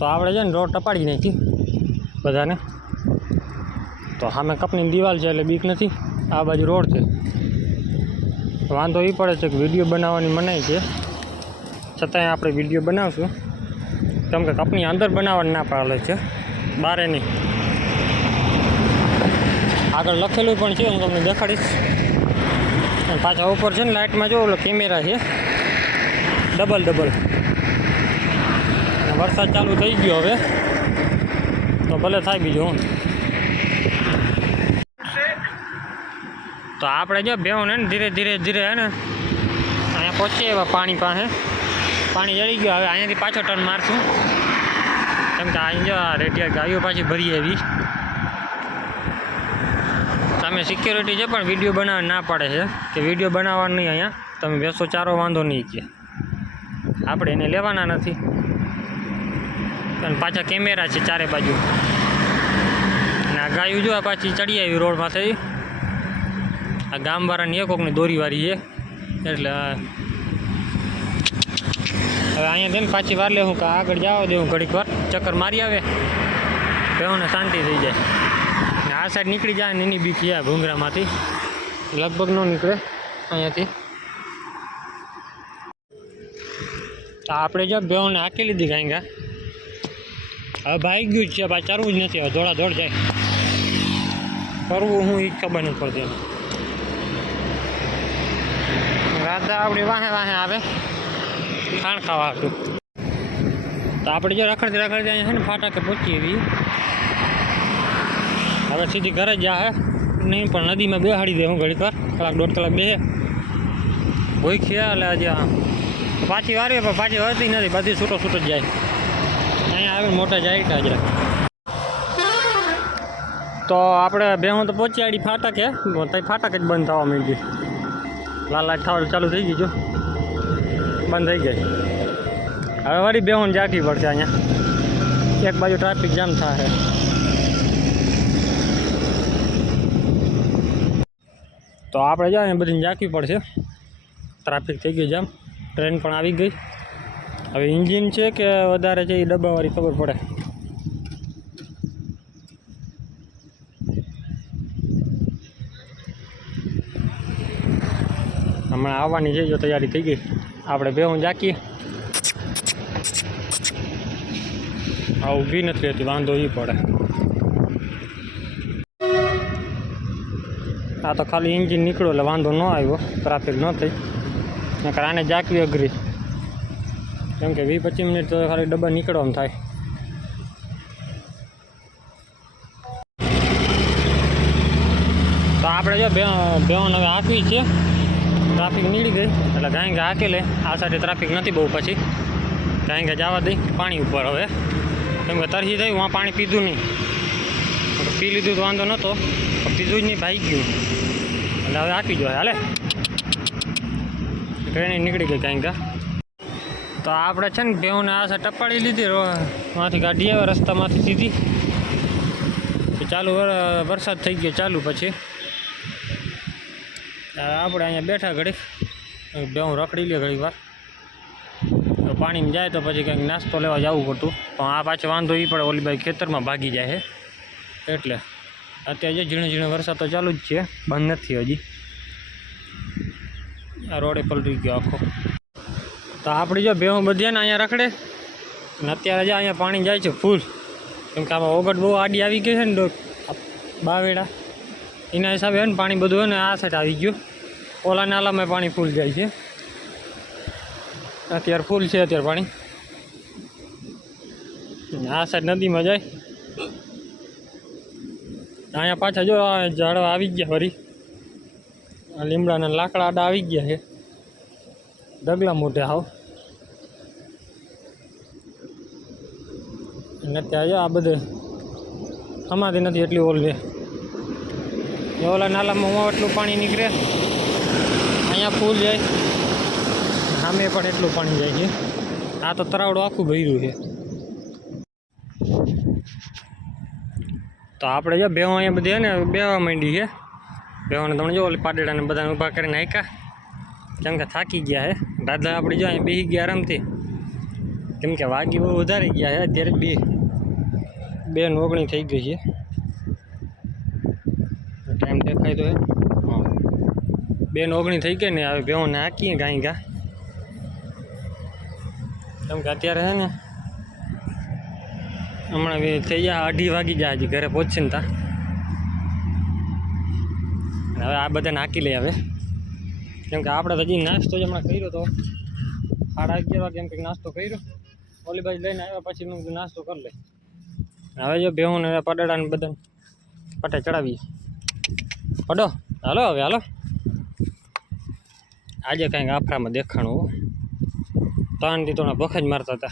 તો આપણે છે ને રોડ ટપાડી નાખી બધાને. તો સામે કપની દિવાલ છે એટલે બીક નથી, આ બાજુ રોડ છે. વાંધો એ પડે છે કે વીડિયો બનાવવાની મનાઈ છે. છતાંય આપણે વીડિયો બનાવશું. કેમ કે કપની અંદર બનાવવાની ના પાડે છે, બારે નહીં. આગળ લખેલું પણ છે, હું તમને દેખાડીશ. પાછા ઉપર છે ને લાઇટમાં જો ઓલો કેમેરા છે. Double double. વરસાદ ચાલુ થઈ ગયો હવે. તો ભલે થાય બીજું તો આપણે જો બેવું ને ધીરે ધીરે ધીરે હે ને, અહીંયા પહોંચીએ એવા પાણી પાસે. પાણી જળી ગયું, હવે અહીંયાથી પાછો ટર્ન મારશું. કેમ કે અહીં જો આ રેડિયા ગાયો પાછી ભરી આવી. સામે સિક્યોરિટી છે પણ વીડિયો બનાવવા ના પાડે છે. કે વીડિયો બનાવવાનું નહીં અહીંયા. તમે બેસો ચારો વાંધો નહીં કે. આપણે એને લેવાના નથી. અને પાછા કેમેરા છે ચારે બાજુ. અને આ ગાયું જો આ પાછી ચડી આવી રોડમાંથી આ ગામવાળાની એક કોકની દોરીવાળી છે. એટલે આ હવે અહીંયા જઈને પાછી વાર લેવું કે આગળ જવા દેવું ઘડીક વાર ચક્કર મારી આવે. બેહોને શાંતિ થઈ જાય. ને આ સાઈડ નીકળી જાય ને એની બીક છે આ ભૂંગરામાંથી. લગભગ ન નીકળે અહીંયાથી. તો આપણે જો બેહોને હાકી લીધી કાંઈ ગા હવે ભાઈ ગયું જ છે, ભાઈ ચરવું જ નથી, હવે દોડા દોડ જાય. કરવું હું એ ખબર નથી પડતી રાધા આપણી વાહે વાહે આવે. ખાણ ખાવા હતું તો આપણે જો રખડતી રખડતી અહીંયા છે ને ફાટાકે પહોંચી એવી હવે સીધી ઘરે જ હે નહીં, પણ નદીમાં બેહાડી દે હું ઘડીક વાર. કલાક, દોઢ કલાક બે ભૂખ્યા એટલે હજી પાછી વારી પણ પાછી વળતી નથી, બધી છૂટો છૂટો જ જાય. અહીંયા આવીને મોટા જાય આજે તો આપણે બેહું તો પહોંચી આડી ફાટકે તઈ ફાટક જ બંધ થવા માંડી લાલ થવાનું ચાલુ થઈ ગઈ જો. બંધ થઈ ગઈ. હવે વળી બેહું જાગવી પડશે અહીંયા. એક બાજુ ટ્રાફિક જામ થાય. તો આપણે જાય બધી જાગવી પડશે. ટ્રાફિક થઈ ગયું જામ ટ્રેન પણ આવી ગઈ. હવે ઇન્જિન છે કે વધારે છે એ ડબ્બાવાળી ખબર પડે. હમણાં આવવાની છે, જો તૈયારી થઈ ગઈ. આપણે બેહું જાકીએ. આ ઊભી નથી રહેતી, વાંધો એ પડે. આ તો ખાલી ઇન્જિન નીકળ્યો એટલે વાંધો ન આવ્યો ટ્રાફિક ન થઈ. નકર આને જાકવી અઘરી. કેમ કે વીસ પચીસ મિનિટ તો ખાલી ડબ્બા નીકળવામાં થાય. તો આપણે જો બે બેવન હવે હાંકવી છે. ટ્રાફિક નીકળી ગઈ. એટલે ગાય કે લે. આ સાથે ટ્રાફિક નથી બહુ પછી. કારણ કે જવા દઈ પાણી ઉપર હવે. કેમ કે તરસી થઈ હું પાણી પીધું નહીં. પી લીધું તો વાંધો નહોતો પીધું જ નહીં, ભાઈ ગયું. એટલે હવે હાકી જો હાલે. ટ્રેન નીકળી ગઈ કાંઈ કા. તો આપણે છે ને બેઉને આ સાઈડ ટપાડી લીધી માંથી ગાડી આવે, રસ્તામાંથી સીધી. ચાલુ વર- વરસાદ થઈ ગયો ચાલુ પછી. આપણે અહીંયા બેઠા ઘડીક. બેઉં રખડી લે ઘડીક વાર. તો પાણીમાં જાય તો પછી કંઈક નાસ્તો લેવા જવું પડતું. પણ આ પાછો વાંધો એ પડે, ઓલી બાઈ ખેતરમાં ભાગી જાય છે એટલે અત્યારે જે ઝીણો ઝીણો વરસાદ તો ચાલુ જ છે, બંધ નથી હજી. આ રોડે પલટી ગયો આખો. તો આપણી જો બેહું બધી ને અહીંયા રખડે. અને અત્યારે જે અહીંયા પાણી જાય છે ફૂલ કેમ કે આમાં ઓગટ બહુ આડી આવી ગઈ છે ને બાવેડા. એના હિસાબે ને પાણી બધું હોય ને આ સાઈડ આવી ગયું. ઓલા નાલામાં પાણી ફૂલ જાય છે. અત્યારે ફૂલ છે અત્યારે પાણી. આ સાઈડ નદીમાં જાય. અહીંયા પાછા જો ઝાડવા આવી ગયા ફરી લીમડાના લાકડા આડા આવી ગયા છે. ડગલા મોઢે હાવ. અને ત્યાં આ બધે. સમાતી નથી એટલી ઓલ. છે ઓલા નાલામાં હું એટલું પાણી નીકળે, અહીંયા ફૂલ જાય. સામે પણ એટલું પાણી જાય છે. આ તો તરાવડું આખું ભર્યું છે. તો આપણે જો બેવા અહીંયા બધી ને બેવા માંડી છે. બેવાને તમે જો ઓલી પાડેડાને બધાને ઊભા કરીને હાંક્યા. કેમ કે થાકી ગયા હે દાદા આપણે જો અહીંયા બેસી ગયા આરામથી. કેમ કે વાગી બહુ વધારે ગયા છે, અત્યારે બે બે ઓગણી થઈ ગઈ છે. ટાઈમ દેખાય તો હે. હા. બે ઓગણી થઈ ગઈ ને હવે બેહોને હાકીએ ગાઈ ગા. કેમ કે અત્યારે છે ને હમણાં બી થઈ ગયા અઢી વાગી ગયા હજી ઘરે પહોંચશે ને તા હવે આ બધાને હાકી લઈ આવે કેમ કે આપણે તો હજી નાસ્તો જ હમણાં કર્યો તો. સાડા અગિયાર વાગે એમ કંઈક નાસ્તો કર્યો. ઓલી બાજુ લઈને આવ્યા પછી મેં નાસ્તો કરી લે. હવે જો બેહું ને પડાડા ને બધાને પટે ચડાવીએ. પડો, હાલો હવે, હાલો. આજે કાંઈક આફરામાં દેખાણું. ત્રણથી તો ભખ જ મારતા હતા.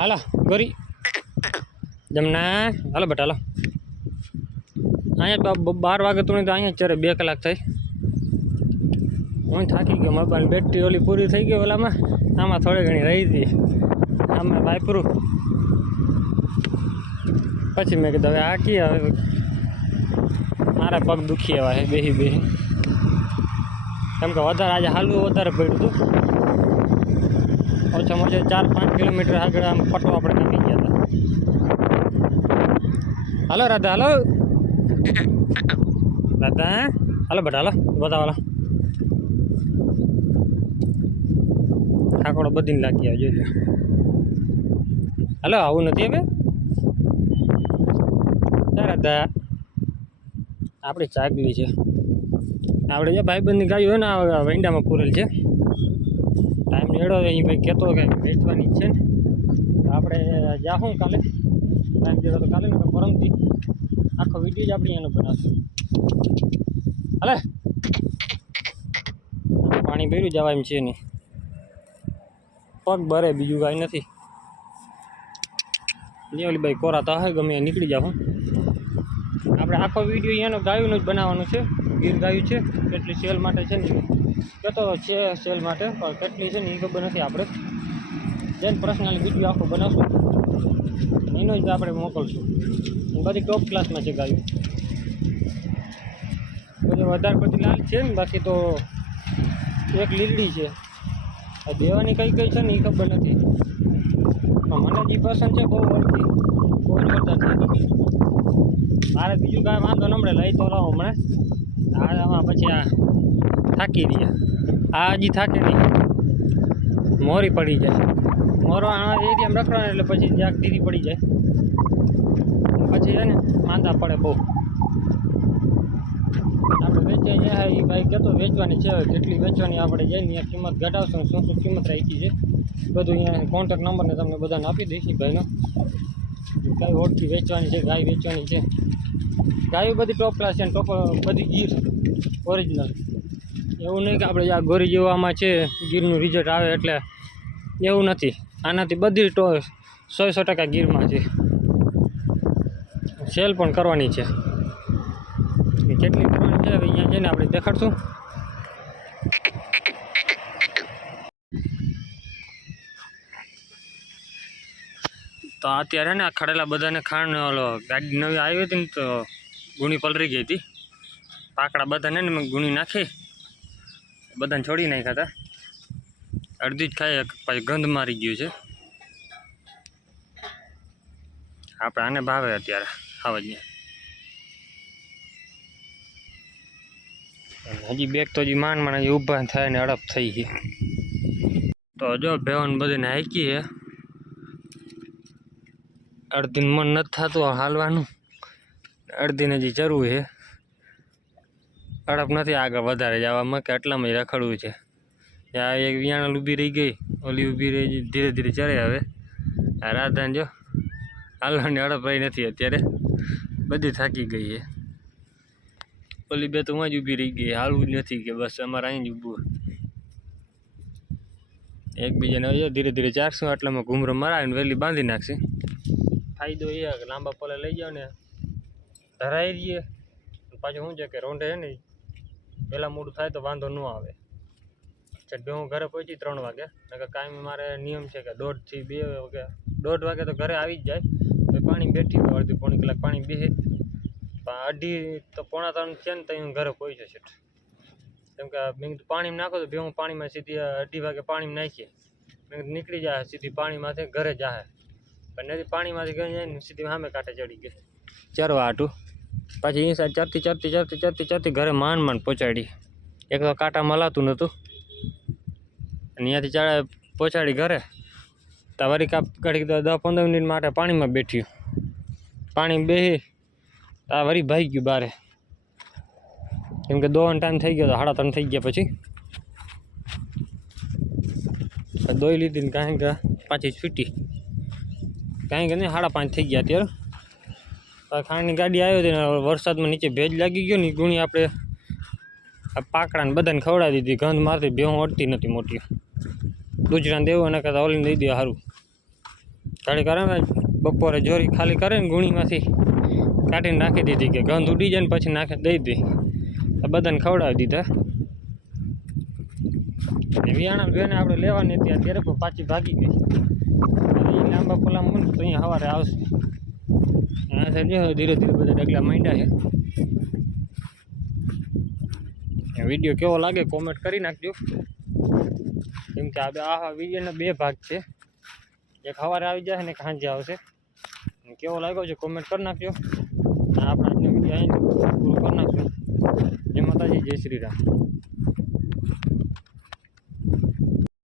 હાલો, ગોરી. જમના. હાલો બેટા, હાલો. અહીંયા બાર વાગે તું અહીંયા ચરે બે કલાક થઈ. હું થાકી ગયો મોબાઈલ બેટરી ઓલી પૂરી થઈ ગઈ ઓલામાં. આમાં થોડી ઘણી રહી હતી. આમાં વાપરું. પછી મેં કીધું, હવે આ કી હવે મારા પગ દુખી એવા છે, બેહી બેહી. કેમ કે વધારે આજે હાલવું વધારે પડ્યું હતું. ઓછામાં ઓછા ચાર પાંચ કિલોમીટર આગળ આમ પટો આપણે કાપી ગયા હતા હાલો રાધા હાલો. રાધા, હાલો બેટા, હાલો, બતાવો, હાલો. ઠાકોડો બધીને લાગી આવે જોઈ લો હાલો, આવું નથી હવે? ના આપણે ચાકલી છે. આપણે જે ભાઈબંધની ગાયો હોય ને, આ વૈંડામાં પૂરેલ છે. ટાઈમ રેડો એ ભાઈ કહેતો કે વેચવાની છે ને. આપણે જાહું કાલે. ટાઈમ જેવો તો કાલે ને પરમથી આખો વીડિયો જ આપણે એનો બનાવશું. હાલે. પાણી ભર્યું જવા એમ છે નહીં. પગ ભરે બીજું કાંઈ નથી. ઓલી ભાઈ કોરા તો હોય, ગમે નીકળી જાવ આપણે આખો વીડિયો એનો ગાયુંનો જ બનાવવાનો છે. ગીર ગાયું છે, કેટલી સેલ માટે છે ને કહેતો છે સેલ માટે, પણ કેટલી છે ને એ ખબર નથી આપણે. જેને પર્સનલી વીડિયો આખો બનાવશું. એનો જ આપણે મોકલશું. બધી ટોપ ક્લાસમાં છે ગાયું. બધું વધારે પડતી લાલ છે ને, બાકી તો એક લીલડી છે. દેવાની કઈ કઈ છે ને એ ખબર નથી. મને જે પસંદ છે બહુ વળતી. મારે બીજું કાંઈ વાંધો ન મળે, લઈ તો લાવો હમણાં આ આમાં પછી આ થાકી રહ્યા. આ હજી થાકે નહીં. મોરી પડી જાય. મોરો આ એરિયામાં રખડવાનું એટલે પછી જાગ ધીરી પડી જાય. પછી છે ને માંદા પડે બહુ. આપણે વેચાઈ એ ભાઈ કહેતો વેચવાની છે કેટલી વેચવાની આપણે જઈને અહીંયા કિંમત ઘટાડશું શું શું કિંમત રાખી છે. બધું અહીંયા કોન્ટેક્ટ નંબરને તમને બધાને આપી દઈશ ભાઈનો. ગાય ઓળખી વેચવાની છે, ગાય વેચવાની છે. ગાયો બધી ટોપ ક્લાસ છે ટોપ બધી ગીર ઓરિજિનલ એવું નહીં કે આપણે આ ગોરી જેવામાં છે, ગીરનું રિઝલ્ટ આવે એટલે એવું નથી. આનાથી બધી ટો સો સો ટકા ગીરમાં છે. સેલ પણ કરવાની છે. કેટલી કરવાની છે, હવે અહીંયા જઈને આપણે દેખાડશું. તો અત્યારે ને આ ખડેલા બધાને ખાણ ઓલો ગાડી નવી આવી હતી ને તો ગુણી પલરી ગઈ હતી. પાકડા બધાને ને મેં ગુણી નાખી. બધાને છોડી નાખ્યા હતા. અડધી જ ખાઈ પછી ગંધ મારી ગયું છે. આપણે આને ભાવે અત્યારે ખાવા જ હજી બેગ તો હજી માંડ માંડ હજી ઊભા થાય ને અડપ થઈ ગઈ તો જો બેવન બધાને હાકી અડધીને મન નથી થતું હાલવાનું. અડધીને જે જરૂર છે. અડપ નથી આગળ વધારે જવામાં કે આટલામાં જ રખડવું છે. આ એક વિયાણલ ઊભી રહી ગઈ, ઓલી ઊભી રહી ધીરે ધીરે ચરે હવે. આ રાધાને જો, હાલવાની અડપ રહી નથી અત્યારે. બધી થાકી ગઈ છે. ઓલી બે તો હું જ ઊભી રહી ગઈ, હાલવું જ નથી કે બસ અમારે અહીં જ ઊભું એકબીજાને ધીરે ધીરે ચારશું આટલામાં ઘૂમરો મરાવીને વહેલી બાંધી નાખશે. ફાયદો એ કે લાંબા પલે લઈ જાઓ ને, ધરાઈ રહીએ. પાછું શું છે કે રોંઢે છે ને, પહેલાં મોડું થાય તો વાંધો ન આવે. છે બે હું ઘરે પહોંચી ત્રણ વાગે, નકર કાંઈ મારે નિયમ છે કે દોઢથી બે વાગે, દોઢ વાગે તો ઘરે આવી જ જાય. તો પાણી બેઠી હોય, અડધી પોણી કલાક પાણી બેસે પણ અઢી તો પોણા ત્રણ છે ને તો હું ઘરે પહોંચ્યો છે કેમ કે મેં પાણીમાં નાખો તો બે હું પાણીમાં સીધી અઢી વાગે પાણીમાં નાખીએ. નીકળી જાય સીધી પાણીમાંથી ઘરે જાય પણ નથી પાણીમાંથી ગઈ જાય ને સીધી સામે કાંઠે ચડી ગઈ ચરવા હાટું પાછી એ સાઈડ ચરતી ચરતી ચરતી ચરતી ચરતી ઘરે માંડ માંડ પહોંચાડી. એક તો કાંટા મલાતું નહોતું અને અહીંયાથી ચાળે પહોંચાડી ઘરે. તો વળી કાપ ઘડીક તો દસ પંદર મિનિટ માટે પાણીમાં બેઠ્યું પાણી બેસી આ વળી ભાઈ ગયું બારે. કેમ કે દોવાનો ટાઈમ થઈ ગયો તો સાડા ત્રણ થઈ ગયા પછી. પછી દોઈ લીધી ને કાંઈ કે પાછી છૂટી. કાંઈ કે નહીં, સાડા પાંચ થઈ ગયા અત્યારે. ખાંડની ગાડી આવી હતી વરસાદમાં નીચે ભેજ લાગી ગયો ને ગુણી આપણે આ પાકડાને બધાને ખવડાવી દીધી. ગંધ મારતી ભેહું અડતી નથી મોટી. ગુજરાત દેવું એના કરતાં ઓલીને દઈ દે સારું ગાડી કરે ને, બપોરે જોરી ખાલી કરે ને ગુણીમાંથી કાઢીને નાખી દીધી કે ગંધ ઉડી જાય ને પછી નાખી દઈ દે. બધાને ખવડાવી દીધા. વિયાણા બેને આપણે લેવાની હતી અત્યારે, પણ પાછી ભાગી ગઈ. લાંબા પલા મૂક તો અહીંયા સવારે આવશે. સાઈડ જો, ધીરે ધીરે બધા ડગલા માંડ્યા છે. વીડિયો કેવો લાગે કોમેન્ટ કરી નાખજો. કેમ કે આ આ વિડીયોના બે ભાગ છે. એક સવારે આવી જશે ને સાંજે આવશે. કેવો લાગ્યો છે કોમેન્ટ કરી નાખજો. આપણે આજનો વીડિયો અહીં પૂરો કરી નાખશું. જય માતાજી, જય શ્રી રામ.